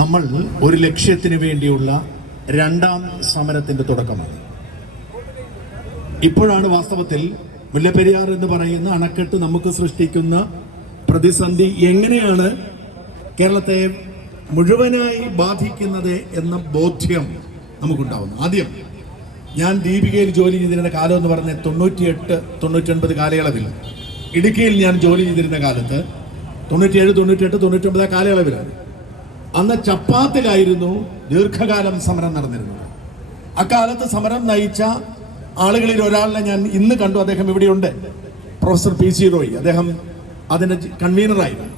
നമ്മൾ ഒരു ലക്ഷ്യത്തിന് വേണ്ടിയുള്ള രണ്ടാം സമരത്തിന്റെ തുടക്കമാണ്. ഇപ്പോഴാണ് വാസ്തവത്തിൽ മുല്ലപ്പെരിയാർ എന്ന് പറയുന്ന അണക്കെട്ട് നമുക്ക് സൃഷ്ടിക്കുന്ന പ്രതിസന്ധി എങ്ങനെയാണ് കേരളത്തെ മുഴുവനായി ബാധിക്കുന്നത് എന്ന ബോധ്യം നമുക്കുണ്ടാവുന്നു. ആദ്യം ഞാൻ ദീപികയിൽ ജോലി ചെയ്തിരുന്ന കാലം എന്ന് പറഞ്ഞ തൊണ്ണൂറ്റിയെട്ട് തൊണ്ണൂറ്റൊൻപത് കാലയളവിൽ ഇടുക്കിയിൽ ഞാൻ ജോലി ചെയ്തിരുന്ന കാലത്ത് തൊണ്ണൂറ്റിയേഴ് തൊണ്ണൂറ്റിയെട്ട് തൊണ്ണൂറ്റൊമ്പത് കാലയളവിലാണ്. അന്ന് ചപ്പാത്തിലായിരുന്നു ദീർഘകാലം സമരം നടന്നിരുന്നത്. അക്കാലത്ത് സമരം നയിച്ച ആളുകളിൽ ഒരാളിനെ ഞാൻ ഇന്ന് കണ്ടു. അദ്ദേഹം ഇവിടെയുണ്ട്. Professor P C Roy. അദ്ദേഹം അതിന്റെ കൺവീനറായിരുന്നു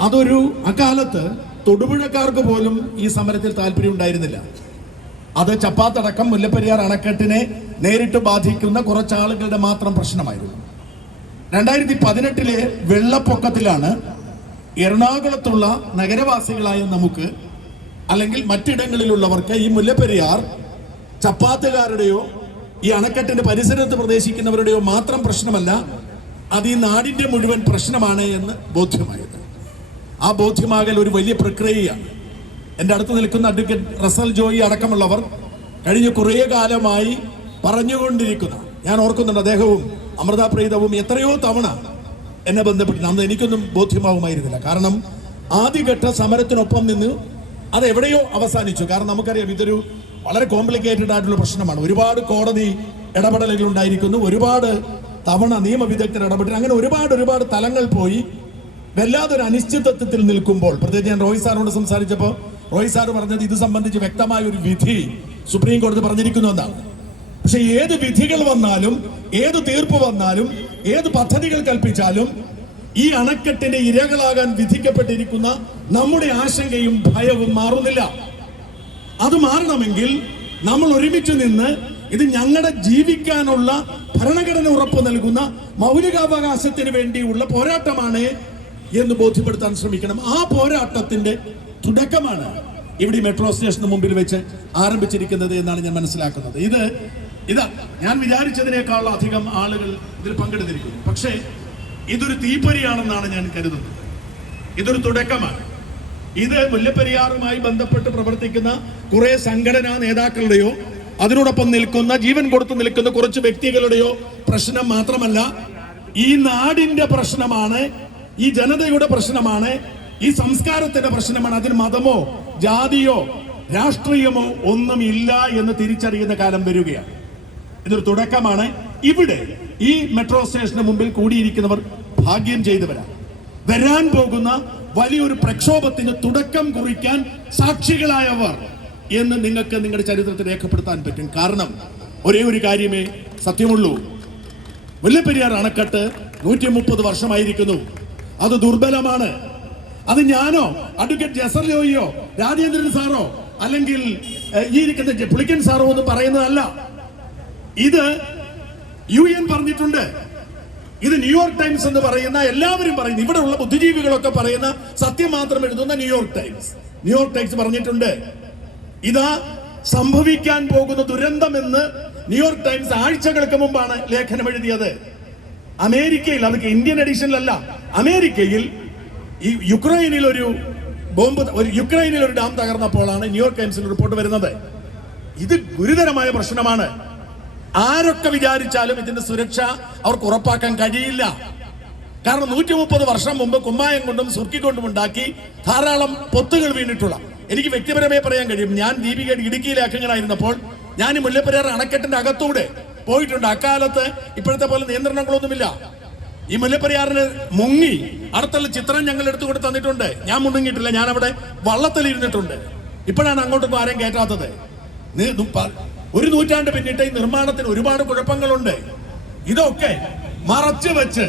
അതൊരു അക്കാലത്ത് തൊടുപുഴക്കാർക്ക് പോലും ഈ സമരത്തിൽ താല്പര്യം ഉണ്ടായിരുന്നില്ല. അത് ചപ്പാത്തടക്കം മുല്ലപ്പെരിയാർ അണക്കെട്ടിനെ നേരിട്ട് ബാധിക്കുന്ന കുറച്ച് ആളുകളുടെ മാത്രം പ്രശ്നമായിരുന്നു. രണ്ടായിരത്തി പതിനെട്ടിലെ വെള്ളപ്പൊക്കത്തിലാണ് എറണാകുളത്തുള്ള നഗരവാസികളായ നമുക്ക് അല്ലെങ്കിൽ മറ്റിടങ്ങളിലുള്ളവർക്ക് ഈ മുല്ലപ്പെരിയാർ ചപ്പാത്തുകാരുടെയോ ഈ അണക്കെട്ടിന്റെ പരിസരത്ത് പ്രദേശിക്കുന്നവരുടെയോ മാത്രം പ്രശ്നമല്ല അത് ഈ നാടിന്റെ മുഴുവൻ പ്രശ്നമാണ് എന്ന് ബോധ്യമായത്. ആ ബോധ്യമാകൽ ഒരു വലിയ പ്രക്രിയയാണ്. എന്റെ അടുത്ത് നിൽക്കുന്ന അഡ്വക്കേറ്റ് റസൽ ജോയി അടക്കമുള്ളവർ കഴിഞ്ഞ കുറേ കാലമായി പറഞ്ഞുകൊണ്ടിരിക്കുന്ന ഞാൻ ഓർക്കുന്നുണ്ട് അദ്ദേഹവും അമൃത പ്രീതവും എത്രയോ തവണ എന്നെ ബന്ധപ്പെട്ടില്ല അന്ന് എനിക്കൊന്നും ബോധ്യമാവുമായിരുന്നില്ല. കാരണം ആദ്യഘട്ട സമരത്തിനൊപ്പം നിന്ന് അത് എവിടെയോ അവസാനിച്ചു. കാരണം നമുക്കറിയാം ഇതൊരു വളരെ കോംപ്ലിക്കേറ്റഡ് ആയിട്ടുള്ള പ്രശ്നമാണ്. ഒരുപാട് കോടതി ഇടപെടലുകൾ ഉണ്ടായിരിക്കുന്നു. ഒരുപാട് തവണ നിയമവിദഗ്ധർ ഇടപെട്ടു അങ്ങനെ ഒരുപാട് ഒരുപാട് തലങ്ങൾ പോയി. വല്ലാതൊരു അനിശ്ചിതത്വത്തിൽ നിൽക്കുമ്പോൾ പ്രത്യേകിച്ച് ഞാൻ റോയ് സാറിനോട് സംസാരിച്ചപ്പോൾ റോയ് സാർ പറഞ്ഞത് ഇത് സംബന്ധിച്ച് വ്യക്തമായ ഒരു വിധി സുപ്രീം കോടതി പറഞ്ഞിരിക്കുന്നു എന്നാണ്. പക്ഷെ ഏത് വിധികൾ വന്നാലും ഏത് തീർപ്പ് വന്നാലും ഏത് പദ്ധതികൾ കൽപ്പിച്ചാലും ഈ അണക്കെട്ടിന്റെ ഇരകളാകാൻ വിധിക്കപ്പെട്ടിരിക്കുന്ന നമ്മുടെ ആശങ്കയും ഭയവും മാറുന്നില്ല. അത് മാറണമെങ്കിൽ നമ്മൾ ഒരുമിച്ച് നിന്ന് ഇത് ഞങ്ങളുടെ ജീവിക്കാനുള്ള ഭരണഘടന ഉറപ്പ് നൽകുന്ന മൗലികാവകാശത്തിന് വേണ്ടിയുള്ള പോരാട്ടമാണ് എന്ന് ബോധ്യപ്പെടുത്താൻ ശ്രമിക്കണം. ആ പോരാട്ടത്തിന്റെ തുടക്കമാണ് ഇവിടെ മെട്രോ സ്റ്റേഷന് മുമ്പിൽ വെച്ച് ആരംഭിച്ചിരിക്കുന്നത് എന്നാണ് ഞാൻ മനസ്സിലാക്കുന്നത്. ഇത് ഇതാ ഞാൻ വിചാരിച്ചതിനേക്കാൾ അധികം ആളുകൾ ഇതിൽ പങ്കെടുത്തിരിക്കുന്നു. പക്ഷേ ഇതൊരു തീപ്പൊരിയാണെന്നാണ് ഞാൻ കരുതുന്നത്. ഇതൊരു തുടക്കമാണ്. ഇത് മുല്ലപ്പെരിയാറുമായി ബന്ധപ്പെട്ട് പ്രവർത്തിക്കുന്ന കുറെ സംഘടനാ നേതാക്കളുടെയോ അതിനോടൊപ്പം നിൽക്കുന്ന ജീവൻ കൊടുത്ത് നിൽക്കുന്ന കുറച്ച് വ്യക്തികളുടെയോ പ്രശ്നം മാത്രമല്ല ഈ നാടിന്റെ പ്രശ്നമാണ് ഈ ജനതയുടെ പ്രശ്നമാണ് ഈ സംസ്കാരത്തിന്റെ പ്രശ്നമാണ്. അതിന് മതമോ ജാതിയോ രാഷ്ട്രീയമോ ഒന്നുമില്ല എന്ന് തിരിച്ചറിയുന്ന കാലം വരികയാണ്. ഇതൊരു തുടക്കമാണ്. ഇവിടെ ഈ മെട്രോ സ്റ്റേഷന് മുമ്പിൽ കൂടിയിരിക്കുന്നവർ ഭാഗ്യം ചെയ്തവരാണ് വരാൻ പോകുന്ന വലിയൊരു പ്രക്ഷോഭത്തിന് തുടക്കം കുറിക്കാൻ സാക്ഷികളായവർ എന്ന് നിങ്ങൾക്ക് നിങ്ങളുടെ ചരിത്രത്തിൽ രേഖപ്പെടുത്താൻ പറ്റും. കാരണം ഒരേ ഒരു കാര്യമേ സത്യമുള്ളൂ. മുല്ലപ്പെരിയാർ അണക്കെട്ട് നൂറ്റി മുപ്പത് വർഷമായിരിക്കുന്നു. അത് ദുർബലമാണ്. അത് ഞാനോ അഡ്വക്കേറ്റ് ജസർ ജോയിയോ രാജേന്ദ്രൻ സാറോ അല്ലെങ്കിൽ ഈ ഇരിക്കുന്ന പുളിക്കൻ സാറോ എന്ന് പറയുന്നതല്ല. ഇത് യു എൻ പറഞ്ഞിട്ടുണ്ട്. ഇത് ന്യൂയോർക്ക് ടൈംസ് എന്ന് പറയുന്ന എല്ലാവരും പറയുന്നു ഇവിടെ ഉള്ള ബുദ്ധിജീവികളൊക്കെ പറയുന്ന സത്യം മാത്രം എഴുതുന്ന ന്യൂയോർക്ക് ടൈംസ്. ന്യൂയോർക്ക് ടൈംസ് പറഞ്ഞിട്ടുണ്ട്. ഇതാ സംഭവിക്കാൻ പോകുന്ന ദുരന്തം എന്ന് ന്യൂയോർക്ക് ടൈംസ് ആഴ്ചകൾക്ക് മുമ്പാണ് ലേഖനം എഴുതിയത്. അമേരിക്കയിൽ അതൊക്കെ ഇന്ത്യൻ എഡിഷനിലല്ല അമേരിക്കയിൽ ഈ യുക്രൈനിൽ ഒരു ബോംബ് ഒരു യുക്രൈനിൽ ഒരു ഡാം തകർന്നപ്പോഴാണ് ന്യൂയോർക്ക് ടൈംസിൽ റിപ്പോർട്ട് വരുന്നത്. ഇത് ഗുരുതരമായ പ്രശ്നമാണ്. ആരൊക്കെ വിചാരിച്ചാലും ഇതിന്റെ സുരക്ഷ അവർക്ക് ഉറപ്പാക്കാൻ കഴിയില്ല. കാരണം നൂറ്റി മുപ്പത് വർഷം മുമ്പ് കുമ്മായം കൊണ്ടും സുർക്കി കൊണ്ടും ഉണ്ടാക്കി ധാരാളം പൊത്തുകൾ വീണിട്ടുള്ള. എനിക്ക് വ്യക്തിപരമായി പറയാൻ കഴിയും. ഞാൻ ദീപികയുടെ ഇടുക്കിയിലെ അക്കങ്ങളായിരുന്നപ്പോൾ ഞാൻ ഈ മുല്ലപ്പെരിയാർ അണക്കെട്ടിന്റെ അകത്തൂടെ പോയിട്ടുണ്ട്. അക്കാലത്ത് ഇപ്പോഴത്തെ പോലെ നിയന്ത്രണങ്ങളൊന്നുമില്ല. ഈ മുല്ലപ്പെരിയാറിന് മുങ്ങി അടുത്തുള്ള ചിത്രം ഞങ്ങൾ എടുത്തു കൊണ്ട് തന്നിട്ടുണ്ട്. ഞാൻ മുങ്ങിയിട്ടില്ല ഞാൻ അവിടെ വള്ളത്തിൽ ഇരുന്നിട്ടുണ്ട്. ഇപ്പോഴാണ് അങ്ങോട്ടൊന്നും ആരെയും കയറ്റാത്തത്. ഒരു നൂറ്റാണ്ട് പിന്നിട്ട് ഈ നിർമ്മാണത്തിന് ഒരുപാട് കുഴപ്പങ്ങളുണ്ട്. ഇതൊക്കെ മറച്ചു വെച്ച്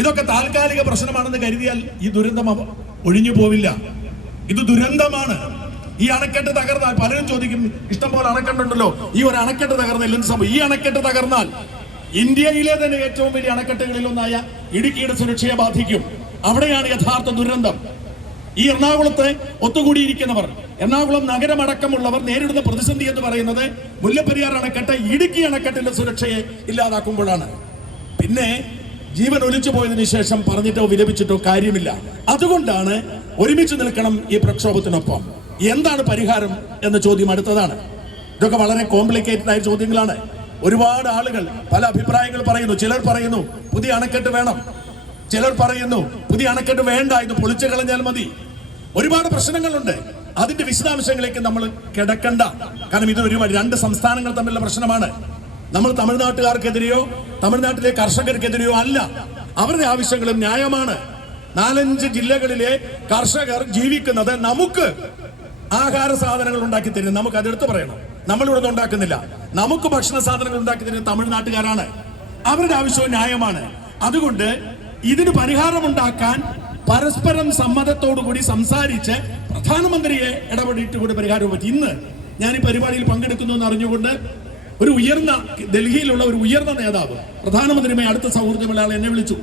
ഇതൊക്കെ താൽക്കാലിക പ്രശ്നമാണെന്ന് കരുതിയാൽ ഈ ദുരന്തം ഒഴിഞ്ഞു പോവില്ല. ഇത് ദുരന്തമാണ്. ഈ അണക്കെട്ട് തകർന്നാൽ പലരും ചോദിക്കും ഇഷ്ടം പോലെ അണക്കെട്ടുണ്ടല്ലോ. ഈ ഒരു അണക്കെട്ട് തകർന്നില്ല എന്ത് സംഭവം? ഈ അണക്കെട്ട് തകർന്നാൽ ഇന്ത്യയിലെ തന്നെ ഏറ്റവും വലിയ അണക്കെട്ടുകളിൽ ഒന്നായ ഇടുക്കിയുടെ സുരക്ഷയെ ബാധിക്കും. അവിടെയാണ് യഥാർത്ഥ ദുരന്തം. ഈ എറണാകുളത്ത് ഒത്തുകൂടിയിരിക്കുന്നവർ എറണാകുളം നഗരമടക്കമുള്ളവർ നേരിടുന്ന പ്രതിസന്ധി എന്ന് പറയുന്നത് മുല്ലപ്പെരിയാർ അണക്കെട്ട് ഇടുക്കി അണക്കെട്ടിന്റെ സുരക്ഷയെ ഇല്ലാതാക്കുമ്പോഴാണ്. പിന്നെ ജീവൻ ഒലിച്ചു പോയതിനു ശേഷം പറഞ്ഞിട്ടോ വിലപിച്ചിട്ടോ കാര്യമില്ല. അതുകൊണ്ടാണ് ഒരുമിച്ച് നിൽക്കണം ഈ പ്രക്ഷോഭത്തിനൊപ്പം. എന്താണ് പരിഹാരം എന്ന ചോദ്യം അടുത്തതാണ്. ഇതൊക്കെ വളരെ കോംപ്ലിക്കേറ്റഡ് ആയ ചോദ്യങ്ങളാണ്. ഒരുപാട് ആളുകൾ പല അഭിപ്രായങ്ങൾ പറയുന്നു. ചിലർ പറയുന്നു പുതിയ അണക്കെട്ട് വേണം. ചിലർ പറയുന്നു പുതിയ അണക്കെട്ട് വേണ്ട ഇത് പൊളിച്ചു കളഞ്ഞാൽ മതി. ഒരുപാട് പ്രശ്നങ്ങളുണ്ട്. അതിന്റെ വിശദാംശങ്ങളിലേക്ക് നമ്മൾ കിടക്കണ്ട. കാരണം ഇത് ഒരു രണ്ട് സംസ്ഥാനങ്ങൾ തമ്മിലുള്ള പ്രശ്നമാണ്. നമ്മൾ തമിഴ്നാട്ടുകാർക്കെതിരെയോ തമിഴ്നാട്ടിലെ കർഷകർക്കെതിരെയോ അല്ല. അവരുടെ ആവശ്യങ്ങളും ന്യായമാണ്. നാലഞ്ച് ജില്ലകളിലെ കർഷകർ ജീവിക്കുന്നത് നമുക്ക് ആഹാര സാധനങ്ങൾ ഉണ്ടാക്കി തരും നമുക്ക് അതെടുത്ത് പറയണം. നമ്മളിവിടെ ഉണ്ടാക്കുന്നില്ല. നമുക്ക് ഭക്ഷണ സാധനങ്ങൾ ഉണ്ടാക്കി തരുന്നത് തമിഴ്നാട്ടുകാരാണ്. അവരുടെ ആവശ്യവും ന്യായമാണ്. അതുകൊണ്ട് ഇതിന് പരിഹാരമുണ്ടാക്കാൻ പരസ്പരം സമ്മതത്തോടു കൂടി സംസാരിച്ച് പ്രധാനമന്ത്രിയെ ഇടപെടിയിട്ട് കൂടി പരിഹാരം പറ്റി. ഇന്ന് ഞാൻ ഈ പരിപാടിയിൽ പങ്കെടുക്കുന്നു എന്ന് അറിഞ്ഞുകൊണ്ട് ഒരു ഉയർന്ന ഡൽഹിയിലുള്ള ഒരു ഉയർന്ന നേതാവ് പ്രധാനമന്ത്രിയുമായി അടുത്ത സൗഹൃദമുള്ള എന്നെ വിളിച്ചു.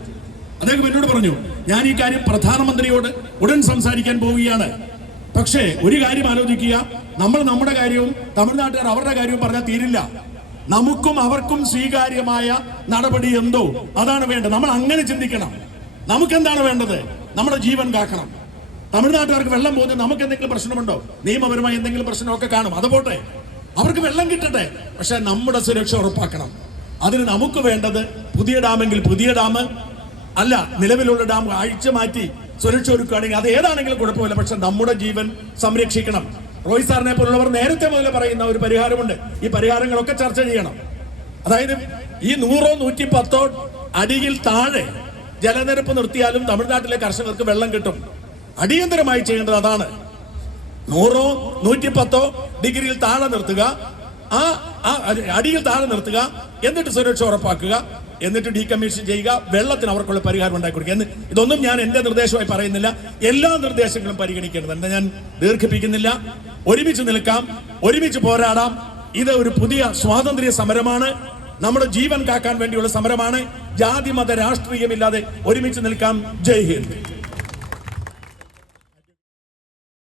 അദ്ദേഹം എന്നോട് പറഞ്ഞു ഞാൻ ഈ കാര്യം പ്രധാനമന്ത്രിയോട് ഉടൻ സംസാരിക്കാൻ പോവുകയാണ്. പക്ഷേ ഒരു കാര്യം ആലോചിക്കുക. നമ്മൾ നമ്മുടെ കാര്യവും തമിഴ്നാട്ടുകാർ അവരുടെ കാര്യവും പറഞ്ഞാൽ തീരില്ല. നമുക്കും അവർക്കും സ്വീകാര്യമായ നടപടി എന്തോ? അതാണ് വേണ്ടത്. നമ്മൾ അങ്ങനെ ചിന്തിക്കണം. നമുക്ക് എന്താണ് വേണ്ടത്? നമ്മുടെ ജീവൻ കാക്കണം. തമിഴ്നാട്ടുകാർക്ക് വെള്ളം പോകുന്നത് നമുക്ക് എന്തെങ്കിലും പ്രശ്നമുണ്ടോ? നിയമപരമായി എന്തെങ്കിലും പ്രശ്നമൊക്കെ കാണും. അത് പോട്ടെ. അവർക്ക് വെള്ളം കിട്ടട്ടെ. പക്ഷെ നമ്മുടെ സുരക്ഷ ഉറപ്പാക്കണം. അതിന് നമുക്ക് വേണ്ടത് പുതിയ ഡാമെങ്കിൽ പുതിയ ഡാം. അല്ല നിലവിലുള്ള ഡാം അഴിച്ചു മാറ്റി സുരക്ഷ ഒരുക്കുകയാണെങ്കിൽ അത് ഏതാണെങ്കിലും കുഴപ്പമില്ല. പക്ഷെ നമ്മുടെ ജീവൻ സംരക്ഷിക്കണം. റോയ് സാറിനെ പോലുള്ളവർ നേരത്തെ മുതലേ പറയുന്ന ഒരു പരിഹാരമുണ്ട്. ഈ പരിഹാരങ്ങളൊക്കെ ചർച്ച ചെയ്യണം. അതായത് ഈ നൂറോ നൂറ്റി പത്തോ അടിയിൽ താഴെ ജലനിരപ്പ് നിർത്തിയാലും തമിഴ്നാട്ടിലെ കർഷകർക്ക് വെള്ളം കിട്ടും. അടിയന്തരമായി ചെയ്യേണ്ടത് അതാണ്. നൂറോ നൂറ്റി പത്തോ ഡിഗ്രിയിൽ താഴെ നിർത്തുക. ആ അടിയിൽ താഴെ നിർത്തുക. എന്നിട്ട് സുരക്ഷ ഉറപ്പാക്കുക. എന്നിട്ട് ഡീകമ്മീഷൻ ചെയ്യുക. വെള്ളത്തിന് അവർക്കുള്ള പരിഹാരം ഉണ്ടാക്കി കൊടുക്കുക. എന്ന് ഇതൊന്നും ഞാൻ എന്റെ നിർദ്ദേശമായി പറയുന്നില്ല. എല്ലാ നിർദ്ദേശങ്ങളും പരിഗണിക്കേണ്ടതുണ്ട്. ഞാൻ ദീർഘിപ്പിക്കുന്നില്ല. ഒരുമിച്ച് നിൽക്കാം. ഒരുമിച്ച് പോരാടാം. ഇത് ഒരു പുതിയ സ്വാതന്ത്ര്യ സമരമാണ്. നമ്മുടെ ജീവൻ കാക്കാൻ വേണ്ടിയുള്ള സമരമാണ്. ജാതി മത രാഷ്ട്രീയമില്ലാതെ ഒരുമിച്ച് നിൽക്കാം. ജയ് ഹിന്ദ്.